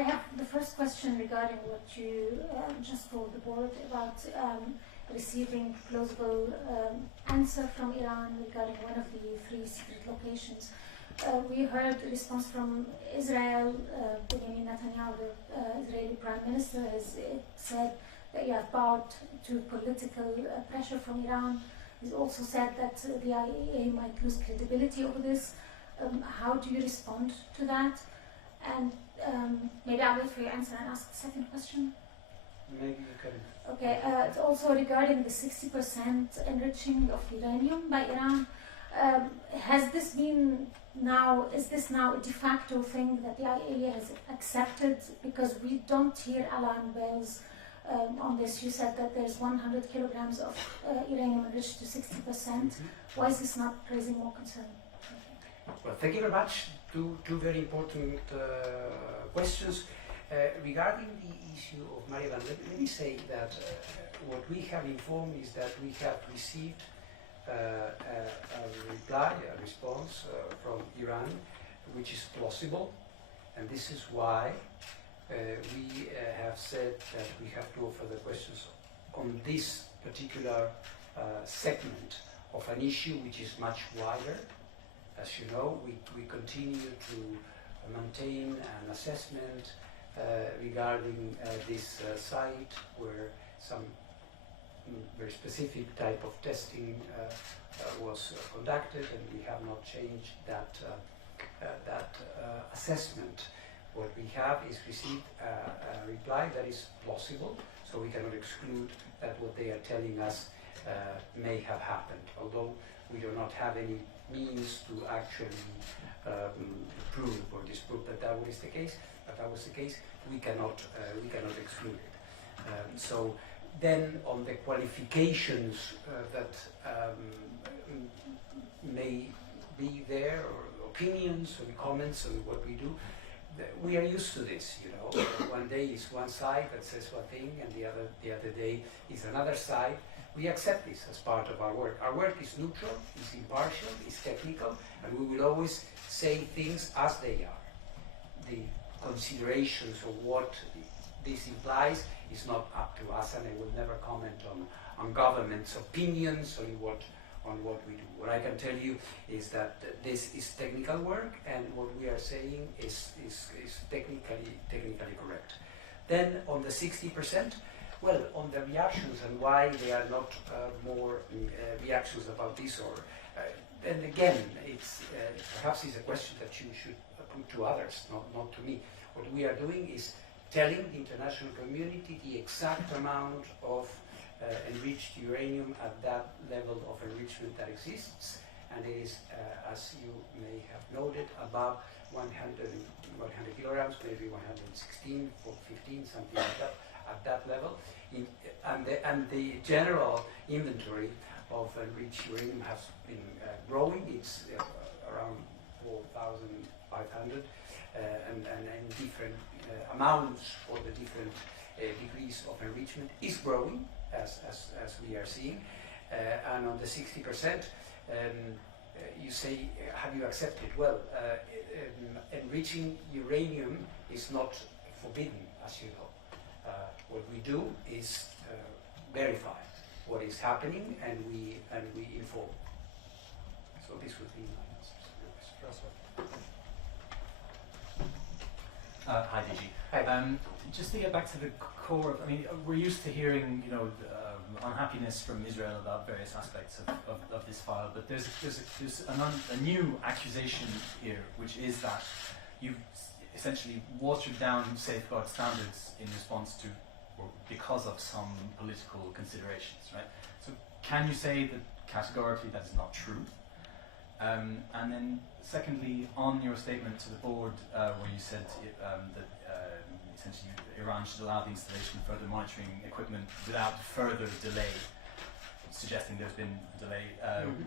I have the first question regarding what you just told the board about receiving plausible answer from Iran regarding one of the 3 secret locations. We heard a response from Israel. Benjamin Netanyahu, the Israeli Prime Minister, has said that you have bowed to political pressure from Iran. He's also said that the IAEA might lose credibility over this. How do you respond to that? And maybe I'll wait for your answer and ask the second question. Maybe you can. Okay, it's also regarding the 60% enriching of uranium by Iran. Has this been now, is this now a de facto thing that the IAEA has accepted? Because we don't hear alarm bells on this. You said that there's 100 kilograms of uranium enriched to 60%. Why is this not raising more concern? Well, thank you very much. Two very important questions. Regarding the issue of Maryland, let me say that what we have informed is that we have received a response from Iran, which is plausible, and this is why we have said that we have no further questions on this particular segment of an issue which is much wider. As you know, we continue to maintain an assessment regarding this site where some very specific type of testing was conducted, and we have not changed that assessment. What we have is received a reply that is plausible, so we cannot exclude that what they are telling us may have happened, although we do not have any means to actually prove or disprove that that was the case. But that was the case. We cannot exclude it. So then, on the qualifications that may be there, or opinions and comments on what we do, we are used to this. You know, one day is one side that says one thing, and the other day is another side. We accept this as part of our work. Our work is neutral, is impartial, is technical, and we will always say things as they are. The considerations of what this implies is not up to us, and I will never comment on government's opinions on what we do. What I can tell you is that this is technical work, and what we are saying is technically correct. Then on the 60%, well, on the reactions and why there are not more reactions about this, or then again, it's perhaps it's a question that you should put to others, not to me. What we are doing is telling the international community the exact amount of enriched uranium at that level of enrichment that exists, and it is, as you may have noted, above 100 kilograms, maybe 116 or 15, something like that, at that level. And the general inventory of enriched uranium has been growing. It's around 4,500 and different amounts for the different degrees of enrichment is growing as we are seeing. And on the 60%, you say, have you accepted? Well, enriching uranium is not forbidden, as you know. What we do is verify what is happening, and we inform. So this would be my answer. Hi, DG. Hi. Just to get back to the core of, I mean, we're used to hearing, you know, unhappiness from Israel about various aspects of this file, but there's a new accusation here, which is that you've essentially watered down safeguard standards in response to, or because of some political considerations, right? So can you say that categorically that is not true? And then secondly, on your statement to the board, where you said that essentially Iran should allow the installation of further monitoring equipment without further delay, suggesting there's been a delay.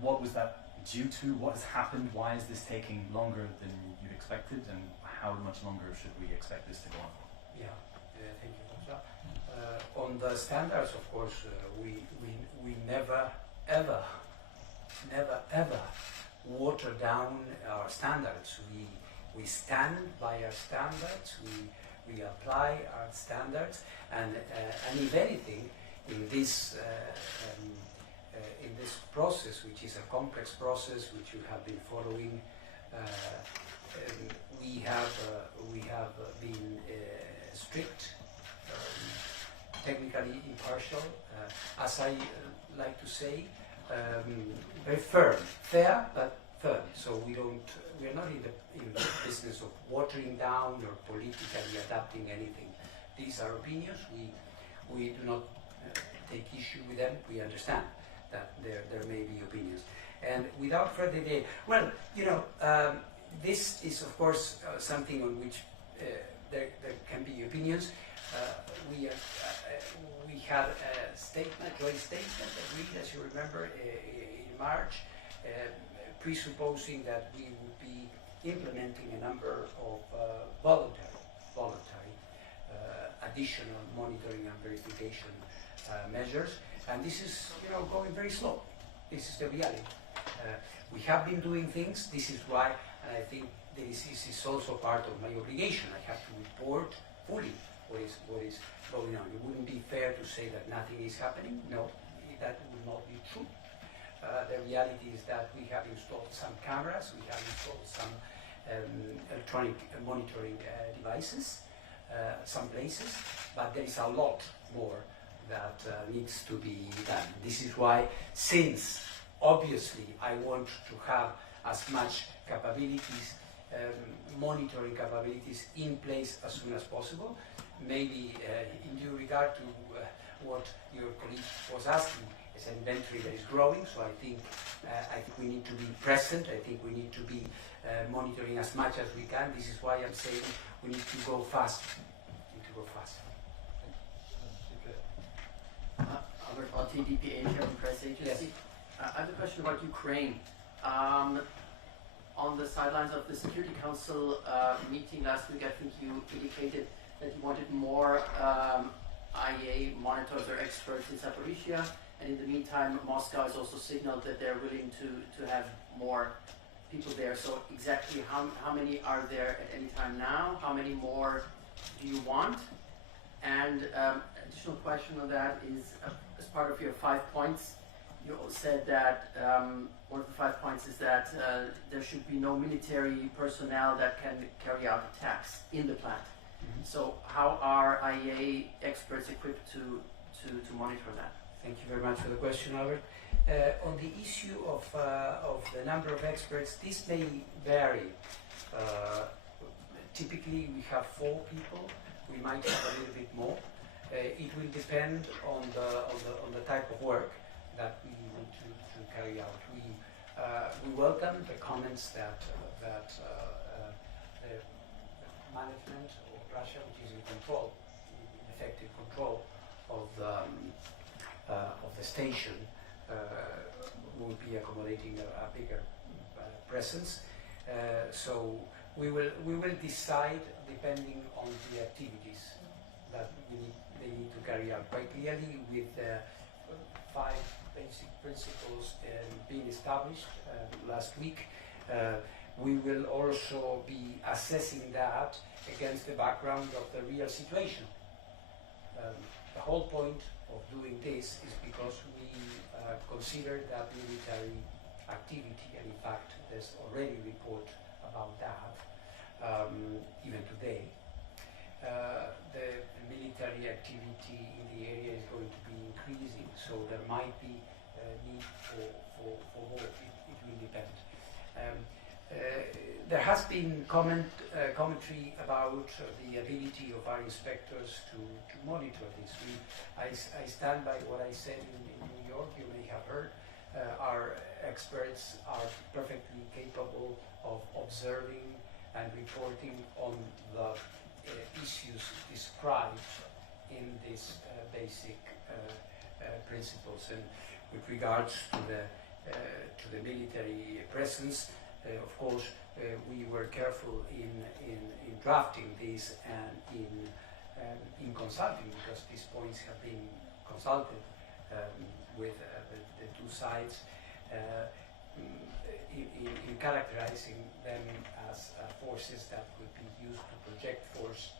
What was that due to? What has happened? Why is this taking longer than you expected? And how much longer should we expect this to go on for? Yeah, thank you, Rosa. On the standards, of course, we never ever water down our standards. We stand by our standards. We apply our standards, and if anything, in this process, which is a complex process, which you have been following, we have been strict, technically impartial, as I like to say, very firm, fair but firm. So we are not in the business of watering down or politically adapting anything. These are opinions. We do not take issue with them. We understand that there may be opinions. And without further ado, well, this is of course something on which there can be opinions. We had a statement, a joint statement agreed, as you remember, in March, presupposing that we would be implementing a number of voluntary additional monitoring and verification measures, and this is going very slow. This is the reality. We have been doing things. This is why, and I think this is also part of my obligation. I have to report fully what is going on. It wouldn't be fair to say that nothing is happening. No, that would not be true. The reality is that we have installed some cameras, we have installed some electronic monitoring devices, some places, but there is a lot more that needs to be done. This is why, since obviously I want to have as much capabilities, monitoring capabilities in place as soon as possible, maybe in due regard to what your colleague was asking, it's an inventory that is growing, so I think we need to be present. I think we need to be monitoring as much as we can. This is why I'm saying we need to go fast. We need to go fast. Albert Otti, DPA, German Press Agency. Yes. I have a question about Ukraine. On the sidelines of the Security Council meeting last week, I think you indicated that you wanted more IAEA monitors or experts in Zaporizhzhia, and in the meantime, Moscow has also signaled that they're willing to have more people there. So exactly how many are there at any time now? How many more do you want? And additional question on that is, as part of your 5 points, you said that one of the 5 points is that there should be no military personnel that can carry out attacks in the plant. Mm-hmm. So how are IAEA experts equipped to monitor that? Thank you very much for the question, Albert. On the issue of the number of experts, this may vary. Typically, we have 4 people. We might have a little bit more. It will depend on the type of work that we want to carry out. We welcome the comments that the management of Russia, which is in control, in effective control of the station, will be accommodating a bigger presence. So we will decide depending on the activities that they need to carry out. Quite clearly, with 5 basic principles being established last week, we will also be assessing that against the background of the real situation. The whole point of doing this is because we consider that military activity, and in fact there's already a report about that, even today. The military activity in the area is going to be increasing, so there might be need for more. It will depend. There has been commentary about the ability of our inspectors to monitor this. I stand by what I said in New York. You may have heard. Our experts are perfectly capable of observing and reporting on the issues described in these basic principles. And with regards to the military presence, of course, we were careful in drafting this and in consulting, because these points have been consulted with the 2 sides, in characterizing them as forces that could be used to project force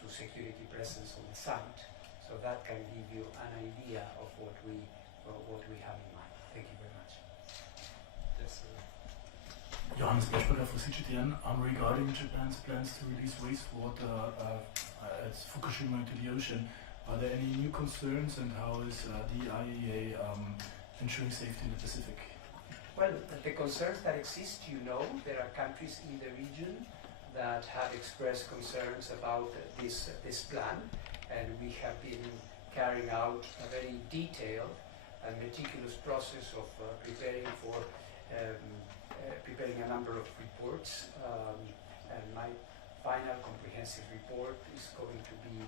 to security presence on the site. So that can give you an idea of what we have in mind. Thank you very much. Yes, Johannes Beschberger for CGTN. Regarding Japan's plans to release wastewater at Fukushima into the ocean, are there any new concerns, and how is the IAEA ensuring safety in the Pacific? Well, the concerns that exist, there are countries in the region that have expressed concerns about this plan, and we have been carrying out a very detailed and meticulous process of preparing a number of reports, and my final comprehensive report is going to be,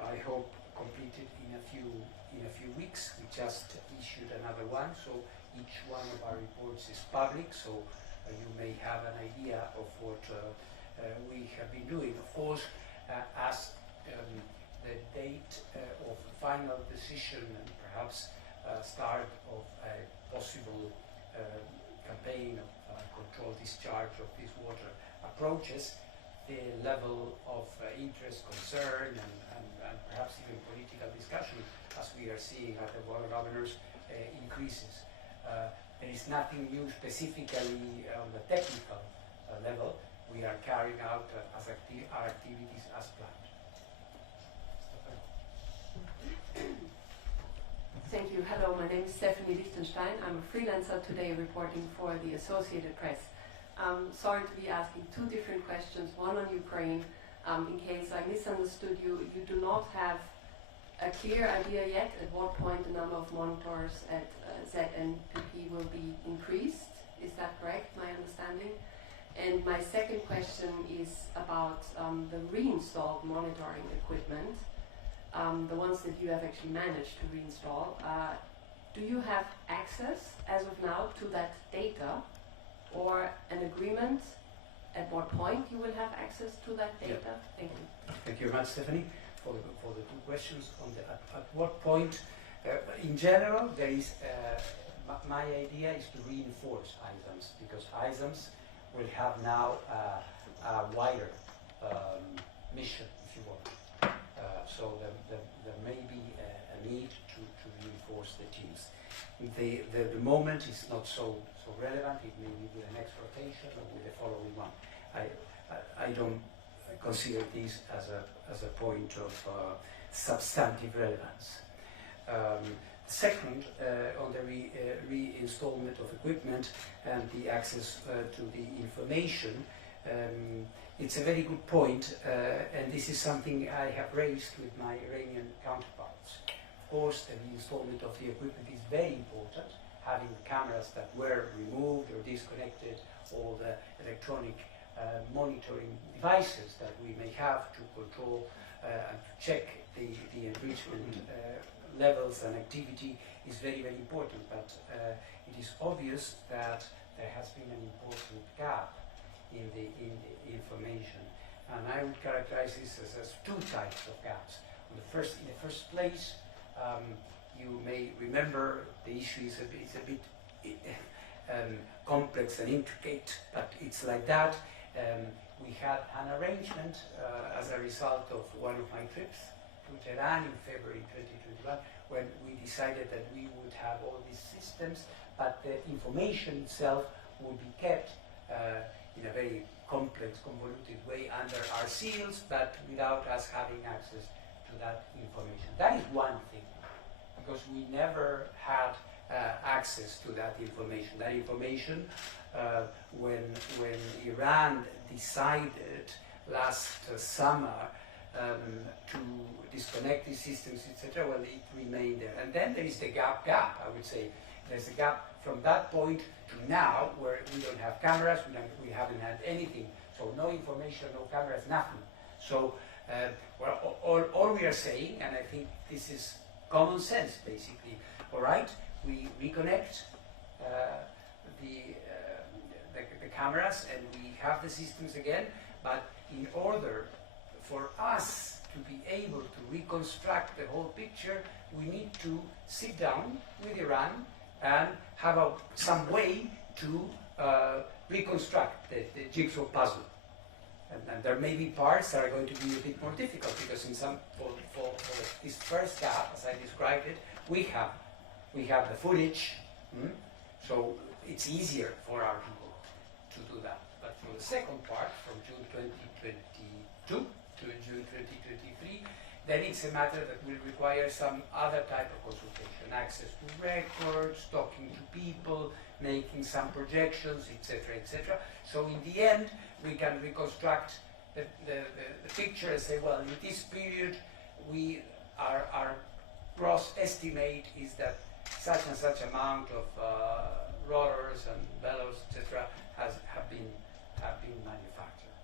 I hope, completed in a few weeks. We just issued another one, so each one of our reports is public, so you may have an idea of what we have been doing. Of course, as the date of final decision and perhaps start of a possible campaign of controlled discharge of this water approaches, the level of interest, concern, and perhaps even political discussion, as we are seeing at the water governors, increases. There is nothing new specifically on the technical level. We are carrying out our activities as planned. Thank you. Hello, my name is Stephanie Lichtenstein. I'm a freelancer today reporting for the Associated Press. Sorry to be asking two different questions, one on Ukraine. In case I misunderstood you, you do not have a clear idea yet at what point the number of monitors at ZNPP will be increased. Is that correct, my understanding? And my second question is about the reinstalled monitoring equipment, the ones that you have actually managed to reinstall. Do you have access as of now to that data, or an agreement at what point you will have access to that data? Yeah. Thank you. Thank you very much, Stephanie, for the two questions. On the at what point, in general, there is my idea is to reinforce ISAMS, because ISAMS will have now a wider mission, if you want. So there may be a need to reinforce the teams. The moment is not so relevant. It may be with the next rotation or with the following one. I don't consider this as a point of substantive relevance. Second, on the reinstallment of equipment and the access to the information, it's a very good point, and this is something I have raised with my Iranian counterparts. Of course, the reinstallment of the equipment is very important, having cameras that were removed or disconnected, all the electronic monitoring devices that we may have to control and to check the enrichment levels and activity is very, very important. But it is obvious that there has been an important gap in the information, and I would characterize this as two types of gaps. In the first place, you may remember the issue is a bit complex and intricate, but it's like that. We had an arrangement as a result of one of my trips to Tehran in February 2021, when we decided that we would have all these systems, but the information itself would be kept in a very complex, convoluted way under our seals, but without us having access to that information. That is one thing, because we never had access to that information. That information, when Iran decided last summer to disconnect these systems, etc., well, it remained there. And then there is the gap, I would say. There's a gap from that point to now, where we don't have cameras, we haven't had anything. So no information, no cameras, nothing. So well, all we are saying, and I think this is common sense, basically. All right, we reconnect the cameras, and we have the systems again. But in order for us to be able to reconstruct the whole picture, we need to sit down with Iran and have some way to reconstruct the jigsaw puzzle. And there may be parts that are going to be a bit more difficult because in some for this first gap, as I described it, we have the footage, so it's easier for our people to do that. But for the second part, from June 2022 to June 2023, then it's a matter that will require some other type of consultation, access to records, talking to people, making some projections, etc., etc. So in the end, we can reconstruct the picture and say, well, in this period, our gross estimate is that such and such amount of rollers and bellows, etc., have been manufactured.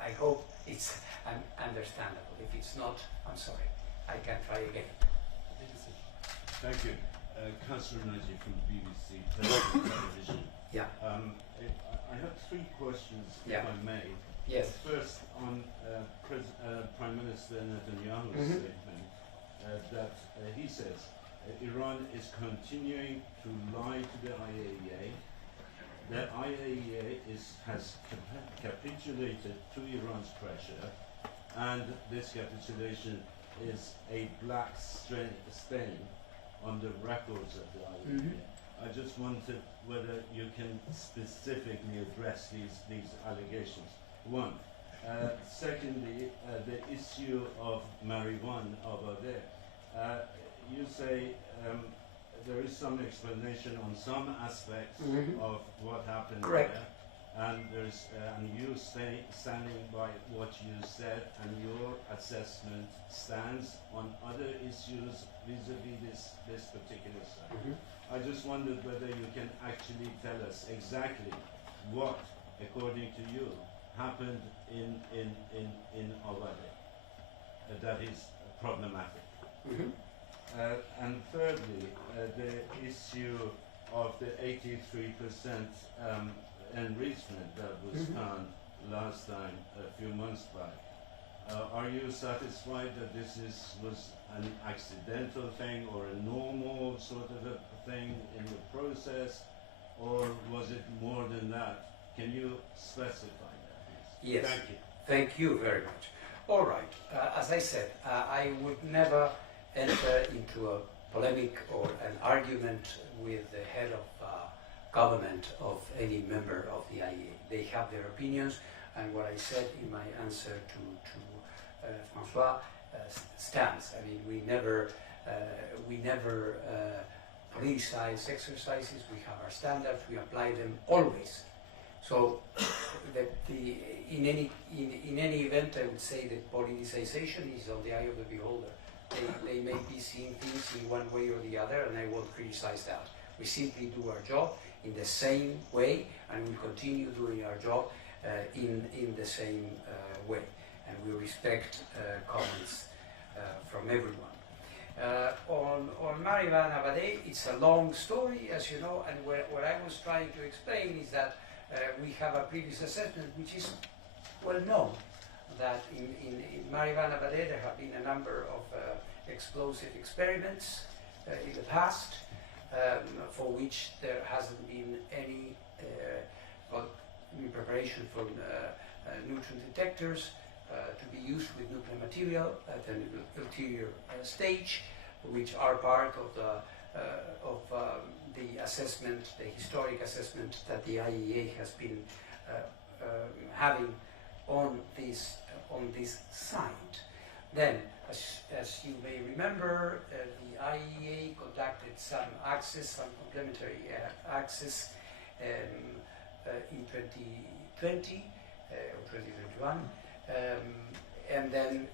I hope it's understandable. If it's not, I'm sorry. I can try again. Thank you. Councillor Nagy from BBC Television. Yeah. I have three questions, Yeah. if I may. Yes. First, on Prime Minister Netanyahu's Mhm. statement that he says Iran is continuing to lie to the IAEA. The IAEA has capitulated to Iran's pressure, and this capitulation is a black stain on the records of the IAEA. Mhm. I just wondered whether you can specifically address these allegations. One. Secondly, the issue of marijuana over there. You say there is some explanation on some aspects Mhm. of what happened Correct. there, and you standing by what you said, and your assessment stands on other issues vis-a-vis this particular site. Mhm. I just wondered whether you can actually tell us exactly what, according to you, happened in Awade that is problematic. Mhm. And thirdly, the issue of the 83% enrichment that was Mhm. found last time, a few months back. Are you satisfied that this was an accidental thing or a normal sort of a thing in the process, or was it more than that? Can you specify that, please? Yes. Thank you. Thank you very much. All right. As I said, I would never enter into a polemic or an argument with the head of government of any member of the IAEA. They have their opinions, and what I said in my answer to François stands. I mean, we never politicize exercises. We have our standards. We apply them always. So, in any event, I would say that politicization is on the eye of the beholder. They may be seeing things in one way or the other, and I won't criticize that. We simply do our job in the same way, and we continue doing our job in the same way. And we respect comments from everyone. On Marivan Abadeh, it's a long story, as you know, and what I was trying to explain is that we have a previous assessment which is well known, that in Marivan Abadeh there have been a number of explosive experiments in the past, for which there hasn't been any preparation for neutron detectors to be used with nuclear material at an ulterior stage, which are part of the assessment, the historic assessment that the IAEA has been having on this site. Then, as you may remember, the IAEA conducted some complementary access in 2020 or 2021, and then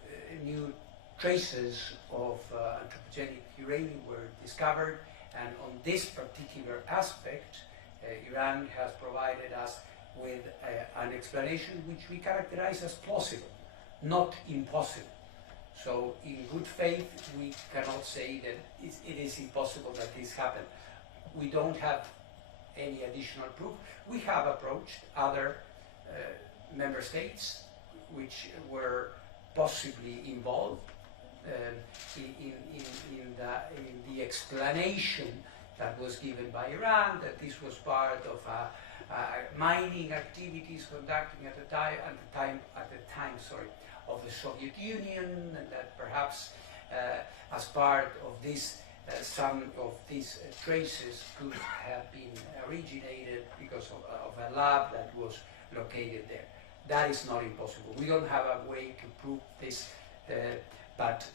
new traces of anthropogenic uranium were discovered, and on this particular aspect, Iran has provided us with an explanation which we characterize as plausible, not impossible. So in good faith, we cannot say that it is impossible that this happened. We don't have any additional proof. We have approached other member states which were possibly involved in the explanation that was given by Iran, that this was part of mining activities conducting at the time of the Soviet Union, and that perhaps as part of this some of these traces could have been originated because of a lab that was located there. That is not impossible. We don't have a way to prove this, but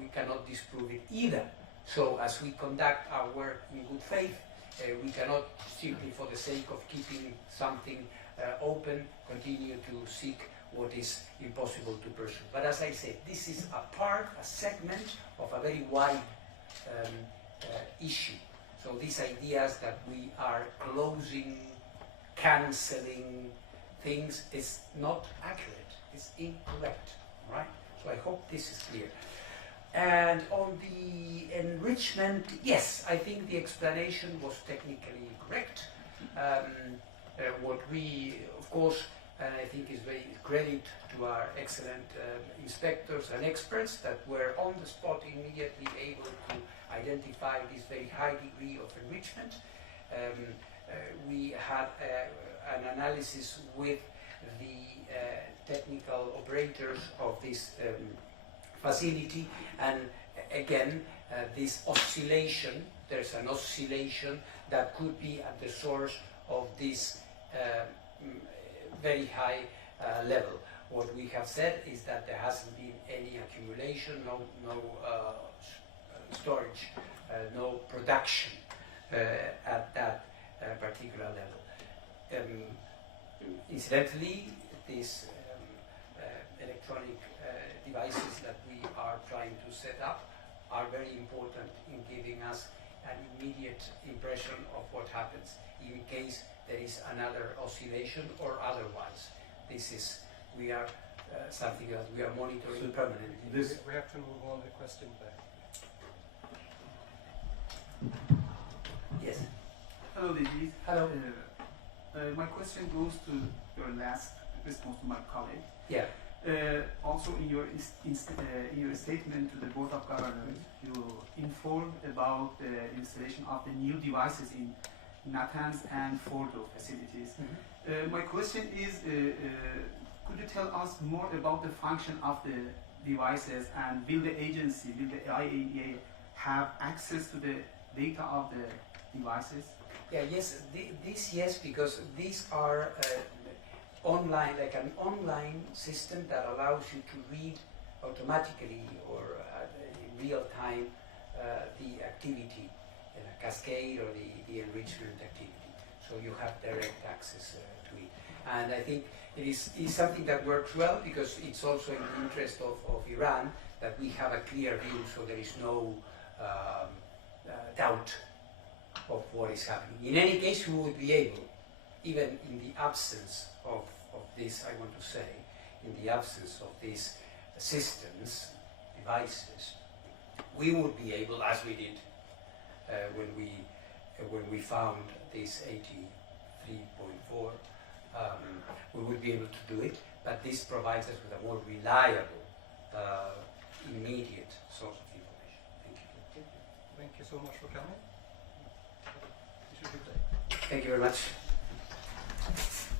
we cannot disprove it either. So as we conduct our work in good faith, we cannot simply for the sake of keeping something open continue to seek what is impossible to pursue. But as I said, this is a segment of a very wide issue. So these ideas that we are closing, cancelling things is not accurate, it's incorrect, right? So I hope this is clear. And on the enrichment, yes, I think the explanation was technically correct. What we, of course, and I think is very credit to our excellent inspectors and experts that were on the spot immediately able to identify this very high degree of enrichment. We had an analysis with the technical operators of this facility, and again this oscillation, there's an oscillation that could be at the source of this very high level. What we have said is that there hasn't been any accumulation, no storage, no production at that particular level. Incidentally, these electronic devices that we are trying to set up are very important in giving us an immediate impression of what happens in case there is another oscillation or otherwise. This is, we are something that we are monitoring permanently. We have to move on the question back. Yes. Hello, David. Hello. My question goes to your last response to my colleague. Yeah. Also, in your statement to the Board of Governors, you informed about the installation of the new devices in Natanz and Fordo facilities. Mm-hmm. My question is, could you tell us more about the function of the devices, and will the agency, will the IAEA have access to the data of the devices? Yeah, yes, yes, because these are online, like an online system that allows you to read automatically or in real time the activity, a cascade or the enrichment activity. So you have direct access to it. And I think it is something that works well because it's also in the interest of Iran that we have a clear view, so there is no doubt of what is happening. In any case, we would be able, even in the absence of this, I want to say, in the absence of these systems, devices, we would be able, as we did when we found this 83.4, we would be able to do it, but this provides us with a more reliable, immediate source of information. Thank you. Thank you so much for coming. Thank you very much.